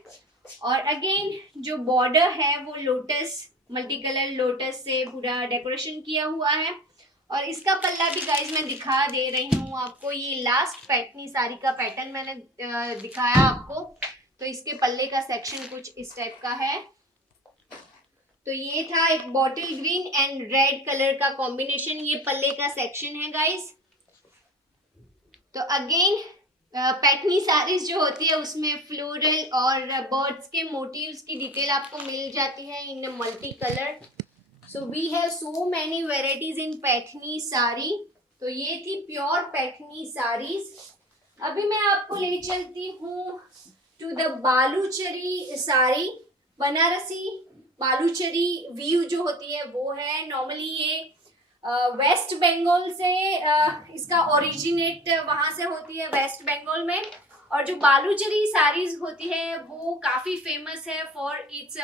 और अगेन जो बॉर्डर है वो लोटस, मल्टी कलर लोटस से पूरा डेकोरेशन किया हुआ है. और इसका पल्ला भी गाइज मैं दिखा दे रही हूँ आपको. ये लास्ट पैठनी साड़ी का पैटर्न मैंने दिखाया आपको. तो इसके पल्ले का सेक्शन कुछ इस टाइप का है. तो ये था एक bottle green and red colour का कॉम्बिनेशन, ये पल्ले का सेक्शन है गाइज. तो अगेन पैठनी साड़ीज जो होती है उसमें फ्लोरल और बर्ड्स के मोटिव्स की डिटेल आपको मिल जाती है in multi colour. So we have so many varieties in Paithani sari. तो ये थी प्योर पैठनी साड़ीज. अभी मैं आपको ले चलती हूँ to the Baluchari sari. Banarasi Baluchari weave जो होती है वो है. नॉर्मली ये वेस्ट बंगाल से इसका ओरिजिनेट वहाँ से होती है वेस्ट बंगाल में. और जो बालूचरी साड़ीज होती है वो काफ़ी फेमस है फॉर इट्स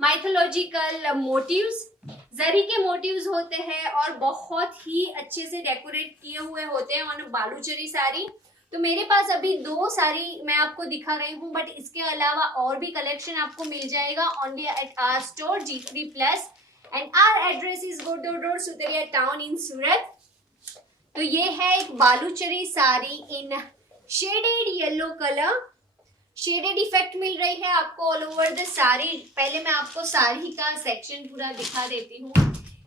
माइथोलॉजिकल मोटिव्स. जरी के मोटिव्स होते हैं और बहुत ही अच्छे से डेकोरेट किए हुए होते हैं ऑन बालूचरी साड़ी. तो मेरे पास अभी 2 साड़ी मैं आपको दिखा रही हूँ, बट इसके अलावा और भी कलेक्शन आपको मिल जाएगा only at our store G3+, and our address is Goddo Road, Suteria Town in Surat. तो ये है एक Baluchari sari in shaded yellow colour. Shaded effect मिल रही है आपको ऑल ओवर द साड़ी. पहले मैं आपको साड़ी का सेक्शन पूरा दिखा देती हूँ.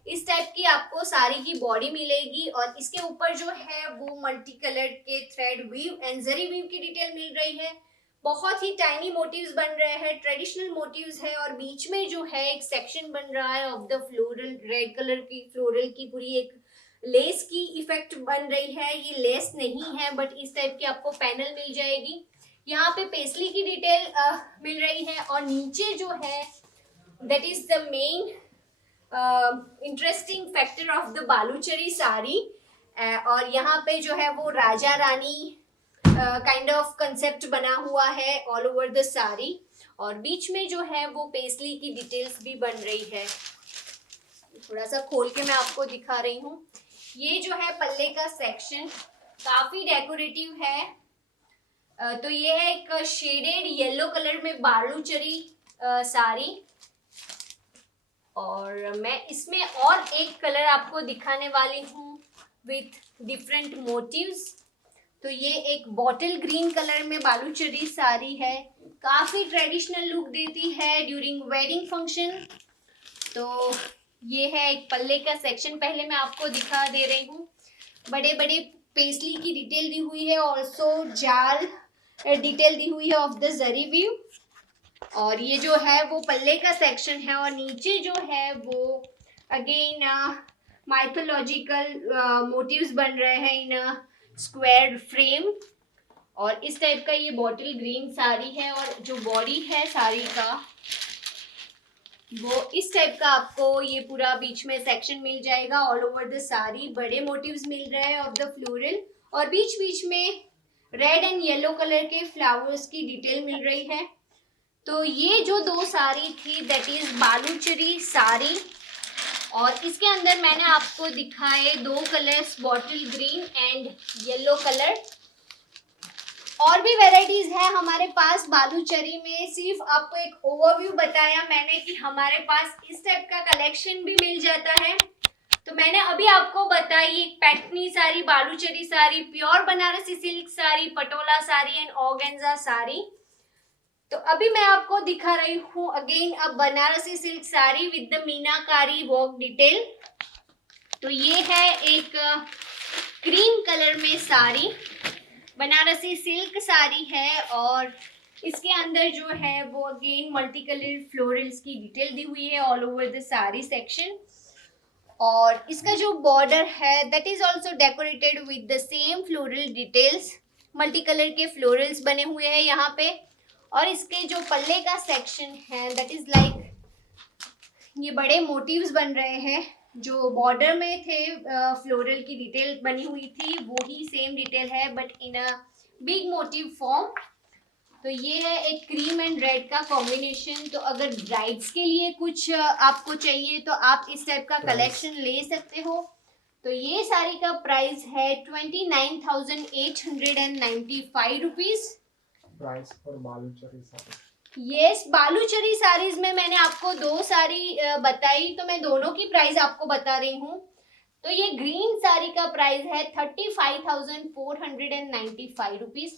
इस टाइप की आपको साड़ी की बॉडी मिलेगी और इसके ऊपर जो है वो मल्टी कलर के thread weave and zari weave की डिटेल मिल रही है. बहुत ही टाइनी मोटिव्स बन रहे हैं, ट्रेडिशनल मोटिव्स है. और बीच में जो है एक सेक्शन बन रहा है of the floral, red colour की फ्लोरल की पूरी एक लेस की इफेक्ट बन रही है. ये लेस नहीं है बट इस टाइप की आपको पैनल मिल जाएगी. यहाँ पे पेस्ली की डिटेल मिल रही है. और नीचे जो है that is the main interesting factor of the Baluchari sari. और यहाँ पे जो है वो Raja Rani kind of concept बना हुआ है ऑल ओवर द साड़ी. और बीच में जो है वो पेस्ली की डिटेल्स भी बन रही है. थोड़ा सा खोल के मैं आपको दिखा रही हूँ. ये जो है पल्ले का सेक्शन काफी डेकोरेटिव है. तो ये है एक शेडेड येलो कलर में बालूचरी साड़ी. और मैं इसमें और एक कलर आपको दिखाने वाली हूँ विथ डिफरेंट मोटिव्स। तो ये एक बॉटल ग्रीन कलर में बालूचरी साड़ी है, काफी ट्रेडिशनल लुक देती है ड्यूरिंग वेडिंग फंक्शन। तो ये है एक पल्ले का सेक्शन, पहले मैं आपको दिखा दे रही हूँ। बड़े बड़े पेस्ली की डिटेल दी हुई है, ऑल्सो जाल डिटेल दी हुई है ऑफ द जरी व्यू। और ये जो है वो पल्ले का सेक्शन है, और नीचे जो है वो अगेन माइथोलॉजिकल मोटिव्स बन रहे हैं इन स्क्वायर फ्रेम। और इस टाइप का ये बॉटल ग्रीन साड़ी है, और जो बॉडी है साड़ी का वो इस टाइप का आपको ये पूरा बीच में सेक्शन मिल जाएगा। ऑल ओवर द साड़ी बड़े मोटिव्स मिल रहे हैं ऑफ द फ्लोरल, और बीच बीच में रेड एंड येलो कलर के फ्लावर्स की डिटेल मिल रही है। तो ये जो दो साड़ी थी दैट इज बालूचरी साड़ी, और इसके अंदर मैंने आपको दिखाए दो colours, bottle green and yellow colour. और भी वेराइटीज है हमारे पास बालूचरी में, सिर्फ आपको एक ओवरव्यू बताया मैंने कि हमारे पास इस टाइप का कलेक्शन भी मिल जाता है। तो मैंने अभी आपको बताई एक Paithani sari, Baluchari sari, pure Banarasi silk sari, patola sari and organza sari. तो अभी मैं आपको दिखा रही हूँ अगेन अब Banarasi silk sari with the meenakari work detail. तो ये है एक क्रीम कलर में साड़ी, बनारसी सिल्क साड़ी है, और इसके अंदर जो है वो अगेन मल्टी कलर फ्लोरल्स की डिटेल दी हुई है all over the sari section. और इसका जो बॉर्डर है that is also decorated with the same floral details, multi colour के फ्लोरल्स बने हुए हैं यहाँ पे। और इसके जो पल्ले का सेक्शन है दैट इज लाइक ये बड़े मोटिव्स बन रहे हैं, जो बॉर्डर में थे फ्लोरल की डिटेल बनी हुई थी वो ही सेम डिटेल है but in a big motive form. तो ये है एक क्रीम एंड रेड का कॉम्बिनेशन। तो अगर ब्राइड्स के लिए कुछ आपको चाहिए तो आप इस टाइप का कलेक्शन ले सकते हो। तो ये साड़ी का प्राइस है 29,895 rupees. Price for Baluchari sari. Yes, Baluchari saris में मैंने आपको दो साड़ी बताई, तो मैं दोनों की प्राइस आपको बता रही हूँ। तो ये ग्रीन साड़ी का प्राइस है 35,495 रुपीज।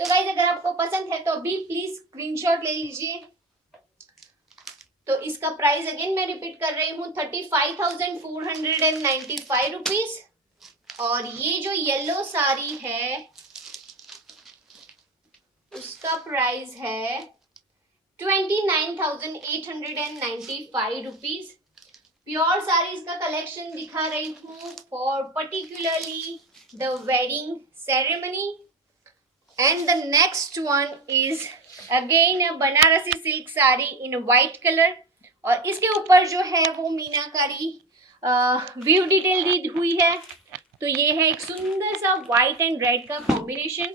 तो गाइज अगर आपको पसंद है तो अभी प्लीज स्क्रीनशॉट ले लीजिए। तो इसका प्राइस अगेन मैं रिपीट कर रही हूँ 35,495 रुपीज। और ये जो येलो साड़ी है उसका प्राइस है 29,895 रुपीज। प्योर साड़ीज का कलेक्शन दिखा रही हूँ for particularly the wedding ceremony. And the next one is again a Banarasi silk sari in white colour, और इसके ऊपर जो है वो मीनाकारी व्यू डिटेल दी हुई है। तो ये है एक सुंदर सा व्हाइट एंड रेड का कॉम्बिनेशन।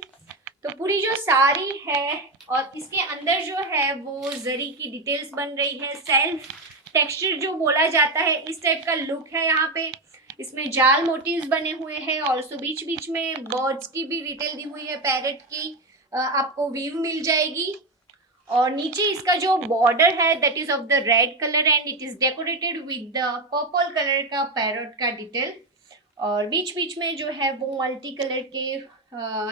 तो पूरी जो साड़ी है और इसके अंदर जो है वो जरी की डिटेल्स बन रही है, सेल्फ टेक्सचर जो बोला जाता है इस टाइप का लुक है यहाँ पे। इसमें जाल मोटिव्स बने हुए हैं, ऑल्सो बीच बीच में बर्ड्स की भी डिटेल दी हुई है, पैरेट की आपको व्यू मिल जाएगी। और नीचे इसका जो बॉर्डर है that is of the red colour and it is decorated with the purple colour का पैरेट का डिटेल। और बीच बीच में जो है वो मल्टी कलर के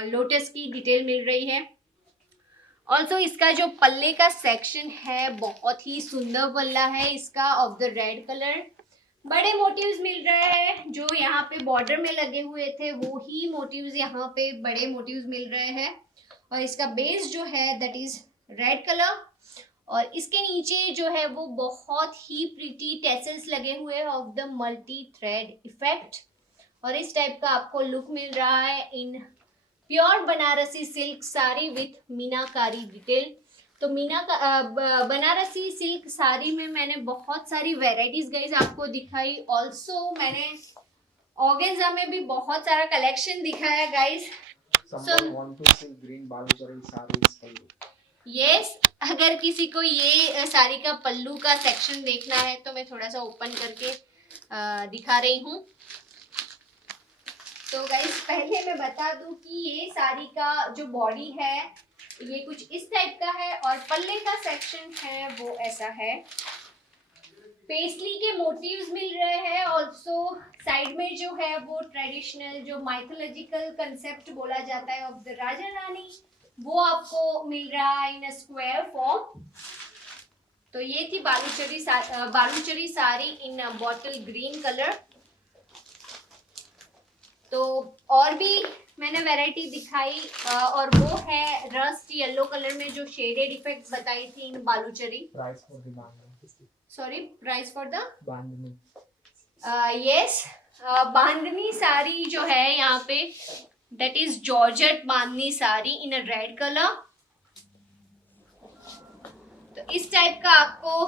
लोटस की डिटेल मिल रही है। ऑल्सो इसका जो पल्ले का सेक्शन है बहुत ही सुंदर पल्ला है इसका ऑफ द रेड कलर। बड़े मोटिव्स मिल रहे हैं, जो यहाँ पे बॉर्डर में लगे हुए थे वो ही मोटिव्स यहाँ पे बड़े मोटिव्स मिल रहे हैं। और इसका बेस जो है दैट इज रेड कलर, और इसके नीचे जो है वो बहुत ही प्रीटी टेसल्स लगे हुए हैं of the multi thread effect. और इस टाइप का आपको लुक मिल रहा है in pure Banarasi silk sari with meenakari detail. तो बनारसी सिल्क साड़ी में मैंने बहुत सारी वेराइटीज गाइज आपको दिखाई। ऑल्सो मैंने ऑर्गेन्जा में भी बहुत सारा कलेक्शन दिखाया गाइज। यस, अगर किसी को ये साड़ी का पल्लू का सेक्शन देखना है तो मैं थोड़ा सा ओपन करके दिखा रही हूँ। तो गाइस पहले मैं बता दूं कि ये साड़ी का जो बॉडी है ये कुछ इस टाइप का है, और पल्ले का सेक्शन है वो ऐसा है। पेस्टली के मोटिव्स मिल रहे हैं। ऑल्सो साइड में जो है वो ट्रेडिशनल जो माइथोलॉजिकल कंसेप्ट बोला जाता है ऑफ द राजा रानी, वो आपको मिल रहा है इन अ स्क्वायर फॉर्म। तो ये थी बालूचरी साड़ी इन बॉटल ग्रीन कलर। तो और भी मैंने वैरायटी दिखाई और वो है रस्ट येलो कलर में जो शेडेड इफेक्ट्स बताई थी in Baluchari. Price for the bandhani. Sorry, price for the bandhani. Yes, bandhani sari जो है यहाँ पे that is georgette bandhani sari in a red colour. तो इस टाइप का आपको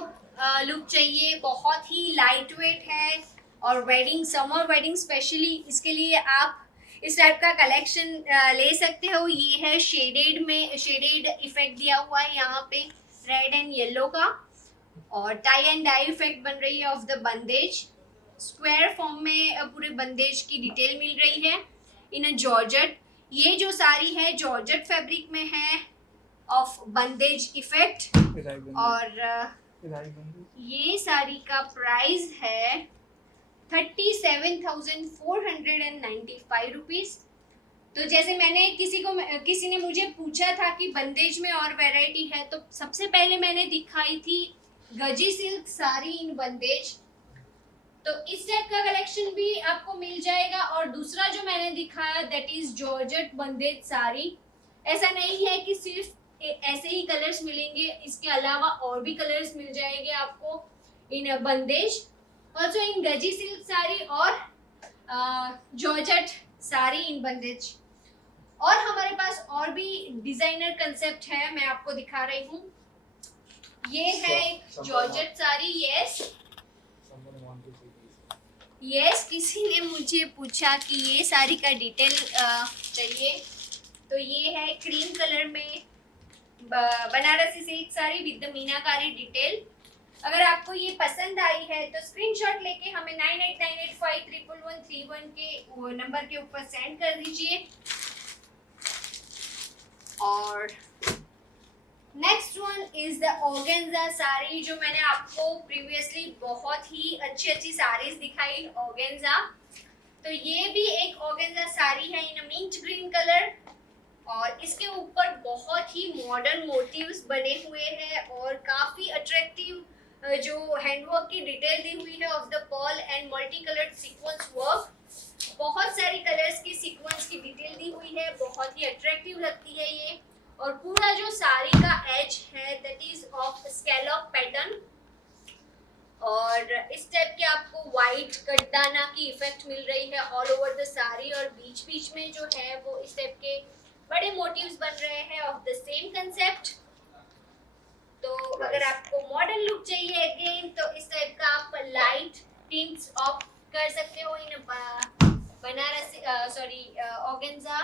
लुक चाहिए, बहुत ही लाइट वेट है और वेडिंग, समर वेडिंग स्पेशली इसके लिए आप इस टाइप का कलेक्शन ले सकते हो। ये है शेडेड में, शेडेड इफेक्ट दिया हुआ है यहाँ पे रेड एंड येलो का, और टाई एंड डाई इफेक्ट बन रही है of the bandhej. Square form में पूरे बंदेज की डिटेल मिल रही है इन अ जॉर्जेट। ये जो साड़ी है जॉर्जेट फैब्रिक में है ऑफ बंदेज इफेक्ट। और ये साड़ी का प्राइस है 37,495 रुपीज। तो जैसे मैंने किसी ने मुझे पूछा था कि बंदेज में और वैरायटी है, तो सबसे पहले मैंने दिखाई थी गजी सिल्क साड़ी इन बंदेज। तो इस टाइप का कलेक्शन भी आपको मिल जाएगा। और दूसरा जो मैंने दिखाया दैट इज जॉर्जेट बंदेज साड़ी। ऐसा नहीं है कि सिर्फ ऐसे ही कलर्स मिलेंगे, इसके अलावा और भी कलर्स मिल जाएंगे आपको in bandhej, also in gaji silk sari और जॉर्जेट साड़ी इन बंदेज। और हमारे पास और भी डिजाइनर कंसेप्ट है, मैं आपको दिखा रही हूँ। ये है जॉर्जेट साड़ी। यस, किसी ने मुझे पूछा कि ये साड़ी का डिटेल चाहिए। तो ये है क्रीम कलर में Banarasi silk sari with the meenakari detail. अगर आपको ये पसंद आई है तो स्क्रीनशॉट लेके हमें 9898511131 के नंबर के ऊपर सेंड कर दीजिए। और next one is the organza sari, जो मैंने आपको प्रीवियसली बहुत ही अच्छी साड़ीज दिखाई ऑर्गेन्जा। तो ये भी एक ऑर्गेन्जा साड़ी है इन मिंट ग्रीन कलर, और इसके ऊपर बहुत ही मॉडर्न मोटिव्स बने हुए हैं और काफी अट्रैक्टिव जो हैंडवर्क की डिटेल दी हुई है of the Perl and multi coloured sequence work. बहुत सारी कलर्स की सीक्वेंस की डिटेल दी हुई है, बहुत ही अट्रैक्टिव लगती है ये। और पूरा जो साड़ी का एज है that is of scallop pattern, और इस टाइप के आपको व्हाइट कटदाना की इफेक्ट मिल रही है ऑल ओवर द साड़ी, और बीच बीच में जो है वो इस टाइप के बड़े मोटिव्स बन रहे हैं ऑफ द सेम कंसेप्ट। तो अगर आपको मॉडर्न लुक चाहिए अगेन, तो इस टाइप का आप लाइट टिंट्स ऑफ कर सकते हो इन बनारसी ऑर्गेन्जा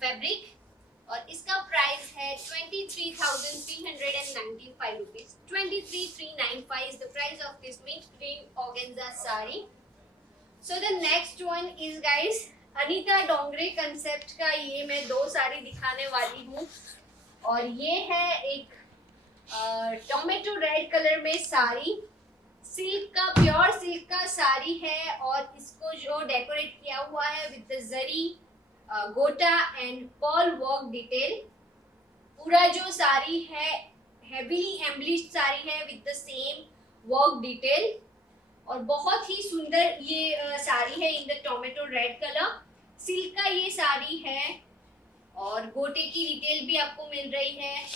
फैब्रिक। और इसका प्राइस है 23,395 rupees. 23,395 is the price of this mint green organza saree. So the next one is guys Anita Dongre concept का ये मैं दो साड़ी दिखाने वाली हूँ। और ये है एक टोमेटो रेड कलर में साड़ी, सिल्क का, प्योर सिल्क का साड़ी है, और इसको जो डेकोरेट किया हुआ है विद द जरी गोटा एंड पर्ल वर्क डिटेल। पूरा जो साड़ी है हेवीली एम्बलिश्ड साड़ी है with the same work detail, और बहुत ही सुंदर ये साड़ी है in the tomato red colour. Silk का ये साड़ी है और गोटे की डिटेल भी आपको मिल रही है।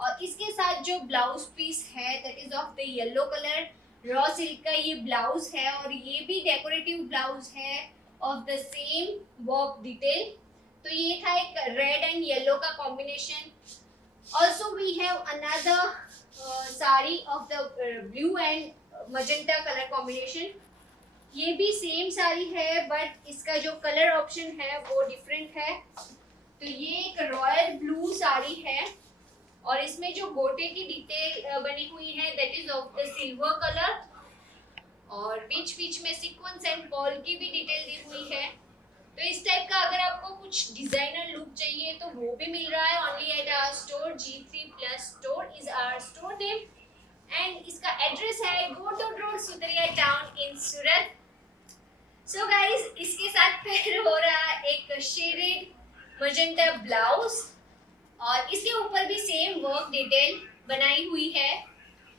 और इसके साथ जो ब्लाउज पीस है that is of the yellow colour, raw silk का ये ब्लाउज है, और ये भी डेकोरेटिव ब्लाउज है of the same work detail. तो ये था एक रेड एंड येलो का combination. Also we have another sari of the blue and magenta colour combination. ये भी सेम साड़ी है बट इसका जो कलर ऑप्शन है वो डिफरेंट है। तो ये एक रॉयल ब्लू साड़ी है, और इसमें जो गोटे की डिटेल बनी हुई है that is of the silver colour, और बीच बीच में सीक्वेंस एंड पर्ल की भी डिटेल दी हुई है। तो इस टाइप का अगर आपको कुछ डिजाइनर लुक चाहिए तो वो भी मिल रहा है only at our store. G3 Plus store is our store name, and इसका एड्रेस है Ghod Dod road Sutaria town in Surat. So guys इसके साथ फिर हो रहा एक शेडेड मजेंटा ब्लाउज और इसके ऊपर भी सेम वर्क डिटेल बनाई हुई है।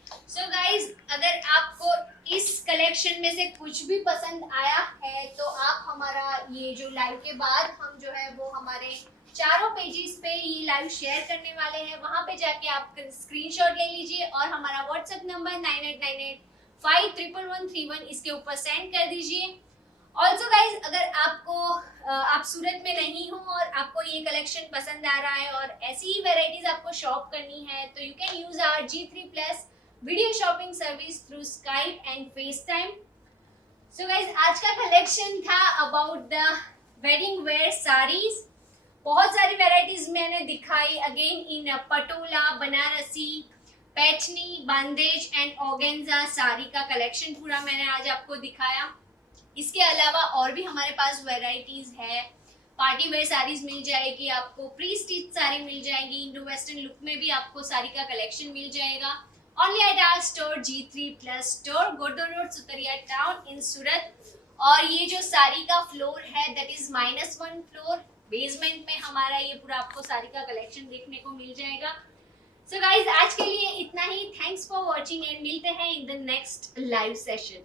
सो गाइस अगर आपको इस कलेक्शन में से कुछ भी पसंद आया है तो आप हमारा ये जो लाइव के बाद हम जो है वो हमारे चारों पेजेस पे ये लाइव शेयर करने वाले हैं, वहां पे जाके आप स्क्रीनशॉट ले लीजिए और हमारा व्हाट्सएप नंबर 9898511131 इसके ऊपर सेंड कर दीजिए। ऑल्सो गाइज अगर आपको आप सूरत में नहीं हो और आपको ये कलेक्शन पसंद आ रहा है और ऐसी ही वेराइटीज आपको शॉप करनी है तो you can use our G3+ video shopping service through Skype and FaceTime. So guys आज का कलेक्शन था about the wedding wear saris. बहुत सारी वेराइटीज मैंने दिखाई again in patola, Banarasi, Paithani, bandhej and organza sari का कलेक्शन पूरा मैंने आज आपको दिखाया। इसके अलावा और भी हमारे पास वैरायटीज है, पार्टी वेयर साड़ीज मिल जाएगी आपको, प्री स्टिच साड़ी मिल जाएगी, इंडो वेस्टर्न लुक में भी आपको साड़ी का कलेक्शन मिल जाएगा। Only at our store G3+ store, Ghod Dod road, Sutaria town in Surat. और ये जो साड़ी का फ्लोर है दैट इज -1 फ्लोर, बेसमेंट में हमारा ये पूरा आपको साड़ी का कलेक्शन देखने को मिल जाएगा। सो गाइज आज के लिए इतना ही। थैंक्स फॉर वॉचिंग एंड मिलते हैं in the next live session.